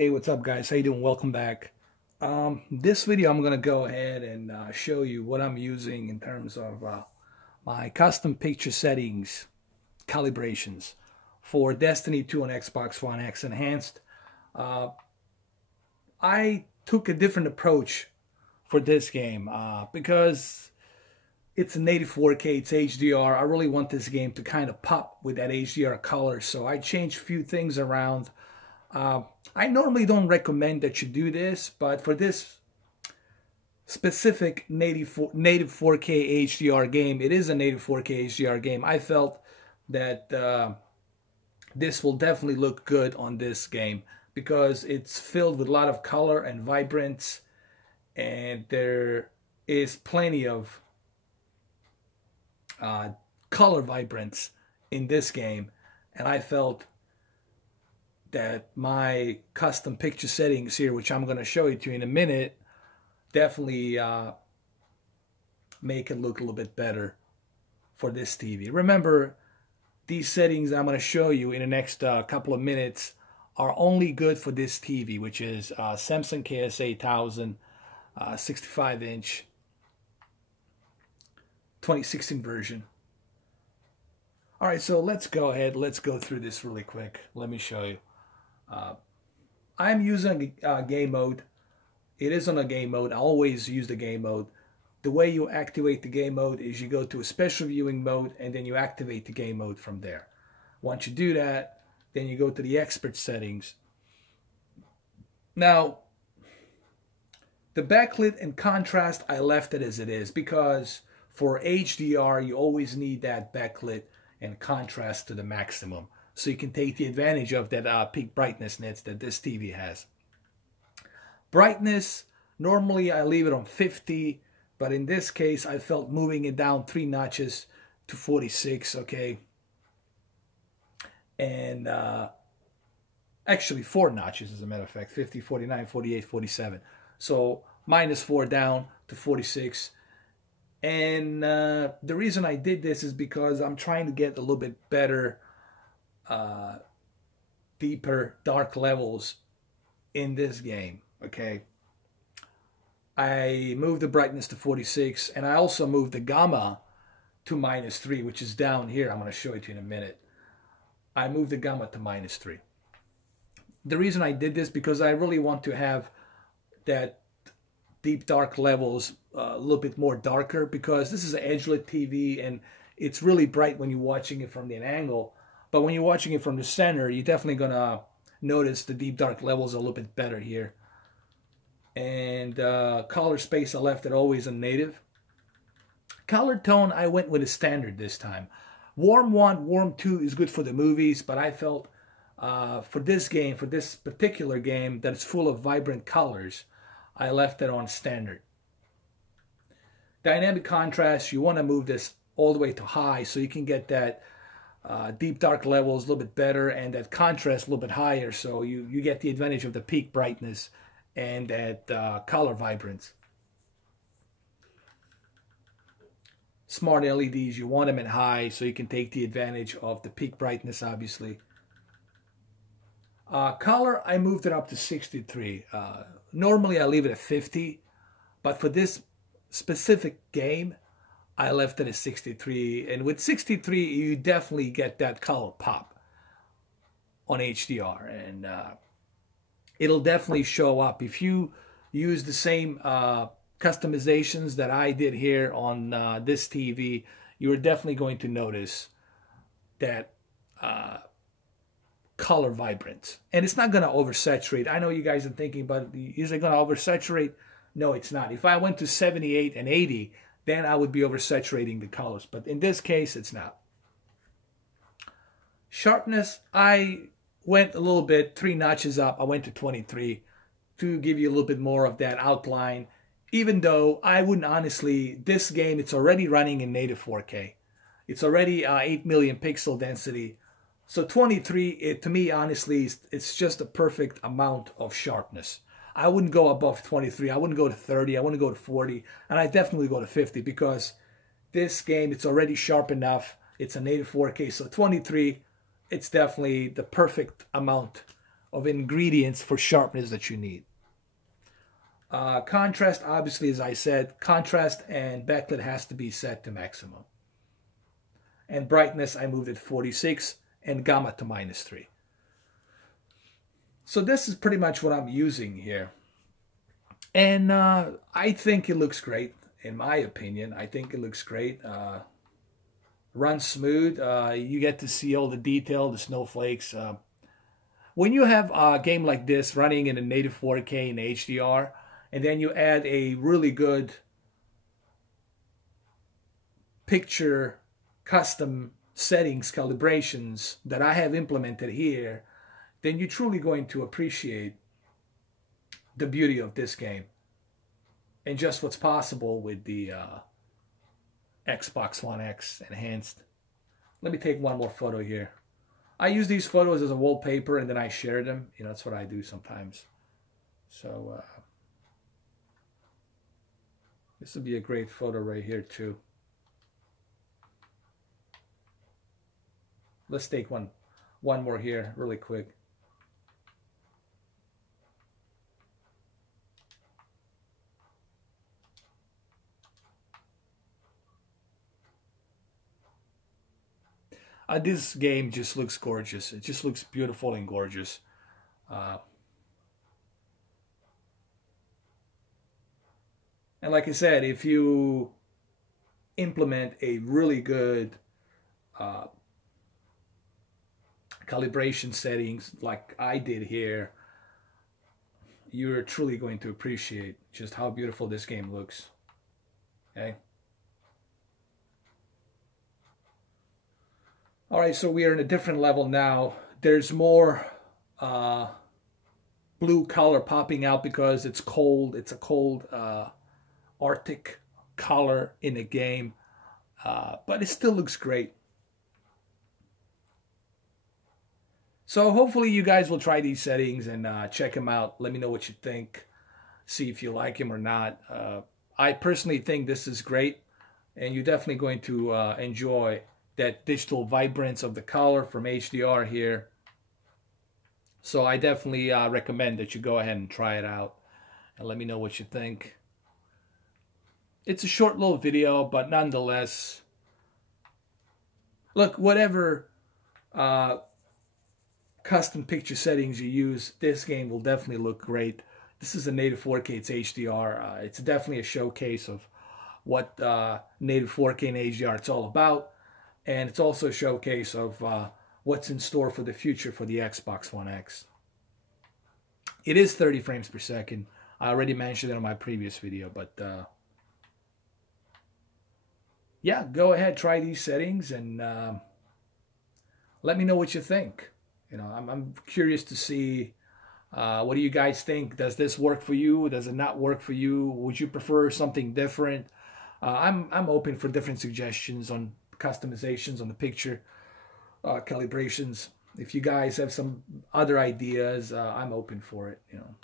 Hey, what's up guys? How you doing? Welcome back. This video I'm gonna go ahead and show you what I'm using in terms of my custom picture settings calibrations for Destiny 2 on Xbox One X Enhanced. I took a different approach for this game because it's a native 4K, it's HDR. I really want this game to kind of pop with that HDR color, so I changed a few things around. I normally don't recommend that you do this, but for this specific native 4K HDR game, it is a native 4K HDR game. I felt that this will definitely look good on this game because it's filled with a lot of color and vibrance, and there is plenty of color vibrance in this game, and I felt that my custom picture settings here, which I'm going to show you to in a minute, definitely make it look a little bit better for this TV. Remember, these settings I'm going to show you in the next couple of minutes are only good for this TV, which is Samsung KS8000 65-inch 2016 version. All right, so let's go ahead. Let's go through this really quick. Let me show you. I'm using game mode. It is on a game mode. I always use the game mode. The way you activate the game mode is you go to a special viewing mode and then you activate the game mode from there. Once you do that, then you go to the expert settings. Now, the backlit and contrast, I left it as it is because for HDR, you always need that backlit and contrast to the maximum, so you can take the advantage of that peak brightness nits that this TV has. Brightness, normally I leave it on 50, but in this case I felt moving it down 3 notches to 46, okay? And actually 4 notches as a matter of fact, 50, 49, 48, 47. So -4 down to 46. And the reason I did this is because I'm trying to get a little bit better deeper dark levels in this game, okay? I moved the brightness to 46, and I also moved the gamma to -3, which is down here. I'm going to show it to you in a minute. I moved the gamma to -3. The reason I did this because I really want to have that deep dark levels a little bit more darker, because this is an edge-lit TV and it's really bright when you're watching it from an angle. But when you're watching it from the center, you're definitely going to notice the deep dark levels a little bit better here. And color space, I left it always on native. Color tone, I went with a standard this time. Warm 1, warm 2 is good for the movies, but I felt for this game, for this particular game that is full of vibrant colors, I left it on standard. Dynamic contrast, you want to move this all the way to high so you can get that deep dark levels a little bit better and that contrast a little bit higher, so you get the advantage of the peak brightness and that color vibrance. Smart LEDs, you want them at high so you can take the advantage of the peak brightness, obviously. Color, I moved it up to 63. Normally I leave it at 50, but for this specific game I left it at 63, and with 63 you definitely get that color pop on HDR, and it'll definitely show up. If you use the same customizations that I did here on this TV, you're definitely going to notice that color vibrance. And it's not going to oversaturate. I know you guys are thinking, but is it going to oversaturate? No, it's not. If I went to 78 and 80, then I would be oversaturating the colors. But in this case, it's not. Sharpness, I went a little bit, 3 notches up. I went to 23 to give you a little bit more of that outline. Even though I wouldn't honestly, this game, it's already running in native 4K. It's already 8 million pixel density. So 23, to me, honestly, it's just a perfect amount of sharpness. I wouldn't go above 23. I wouldn't go to 30. I wouldn't go to 40. And I definitely go to 50 because this game, it's already sharp enough. It's a native 4K. So 23, it's definitely the perfect amount of ingredients for sharpness that you need. Contrast, obviously, as I said, contrast and backlit has to be set to maximum. And brightness, I moved it 46, and gamma to -3. So this is pretty much what I'm using here. And I think it looks great, in my opinion. I think it looks great. Runs smooth. You get to see all the detail, the snowflakes. When you have a game like this running in a native 4K and HDR, and then you add a really good picture custom settings, calibrations that I have implemented here, then you're truly going to appreciate the beauty of this game and just what's possible with the Xbox One X enhanced. Let me take one more photo here. I use these photos as a wallpaper and then I share them. You know, that's what I do sometimes. So this would be a great photo right here too. Let's take one more here really quick. This game just looks gorgeous. It just looks beautiful and gorgeous. And like I said, if you implement a really good calibration settings like I did here, you're truly going to appreciate just how beautiful this game looks. Okay. All right, so we are in a different level now. There's more blue color popping out because it's cold. It's a cold Arctic color in the game, but it still looks great. So hopefully you guys will try these settings and check them out. Let me know what you think. See if you like them or not. I personally think this is great, and you're definitely going to enjoy that digital vibrance of the color from HDR here. So I definitely recommend that you go ahead and try it out and let me know what you think. It's a short little video, but nonetheless, look, whatever custom picture settings you use, this game will definitely look great. This is a native 4K, it's HDR. It's definitely a showcase of what native 4K and HDR it's all about. And it's also a showcase of what's in store for the future for the Xbox One X. It is 30 frames per second. I already mentioned it in my previous video, but yeah, go ahead, try these settings and let me know what you think. You know, I'm curious to see what do you guys think. Does this work for you? Does it not work for you? Would you prefer something different? I'm open for different suggestions on customizations on the picture, calibrations. If you guys have some other ideas, I'm open for it, you know.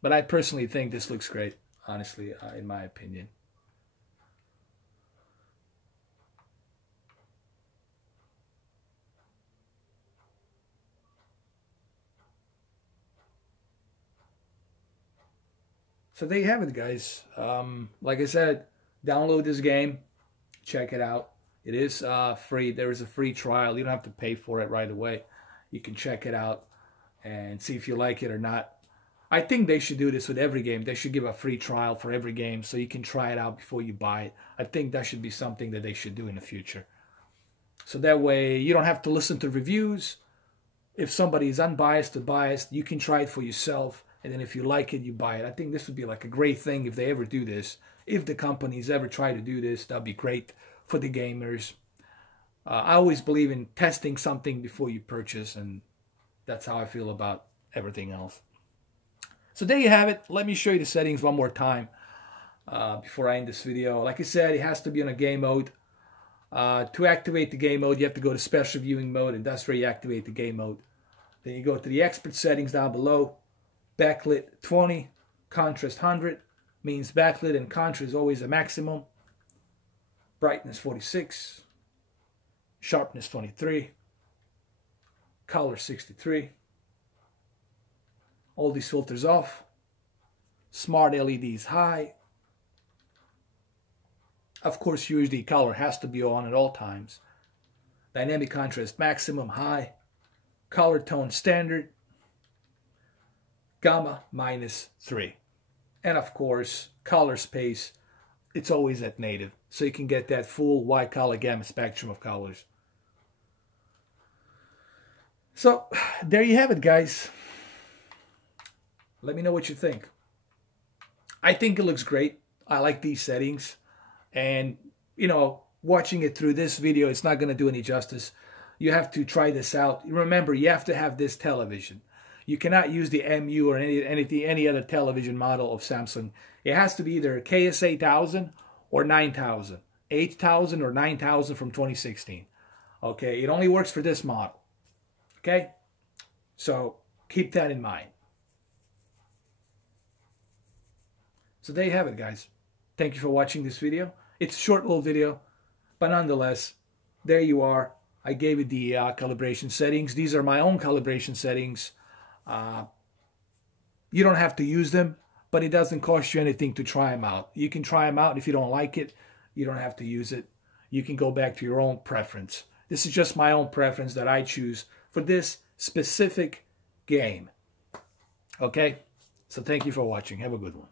But I personally think this looks great, honestly, in my opinion. So there you have it, guys. Like I said, download this game, check it out. It is free. There is a free trial. You don't have to pay for it right away. You can check it out and see if you like it or not. I think they should do this with every game. They should give a free trial for every game so you can try it out before you buy it. I think that should be something that they should do in the future. So that way you don't have to listen to reviews. If somebody is unbiased or biased, you can try it for yourself. And then if you like it, you buy it. I think this would be like a great thing if they ever do this. If the companies ever try to do this, that'd be great for the gamers. I always believe in testing something before you purchase, and that's how I feel about everything else. So there you have it. Let me show you the settings one more time before I end this video. Like I said, it has to be on a game mode. To activate the game mode, you have to go to special viewing mode, and that's where you activate the game mode. Then you go to the expert settings down below. Backlit 20, contrast 100, means backlit and contra is always a maximum. Brightness 46, sharpness 23, color 63. All these filters off. Smart LEDs high. Of course, UHD color has to be on at all times. Dynamic contrast maximum high. Color tone standard. Gamma -3. And of course, color space, it's always at native. So you can get that full wide color gamut spectrum of colors. So there you have it, guys. Let me know what you think. I think it looks great. I like these settings. And, you know, watching it through this video, it's not going to do any justice. You have to try this out. Remember, you have to have this television. You cannot use the MU or any other television model of Samsung. It has to be either KS8000 or 9000. 8000 or 9000 from 2016. Okay, it only works for this model. Okay, so keep that in mind. So there you have it, guys. Thank you for watching this video. It's a short little video, but nonetheless, there you are. I gave it the calibration settings. These are my own calibration settings. You don't have to use them, but it doesn't cost you anything to try them out. You can try them out. If you don't like it, you don't have to use it. You can go back to your own preference. This is just my own preference that I choose for this specific game. Okay? So thank you for watching. Have a good one.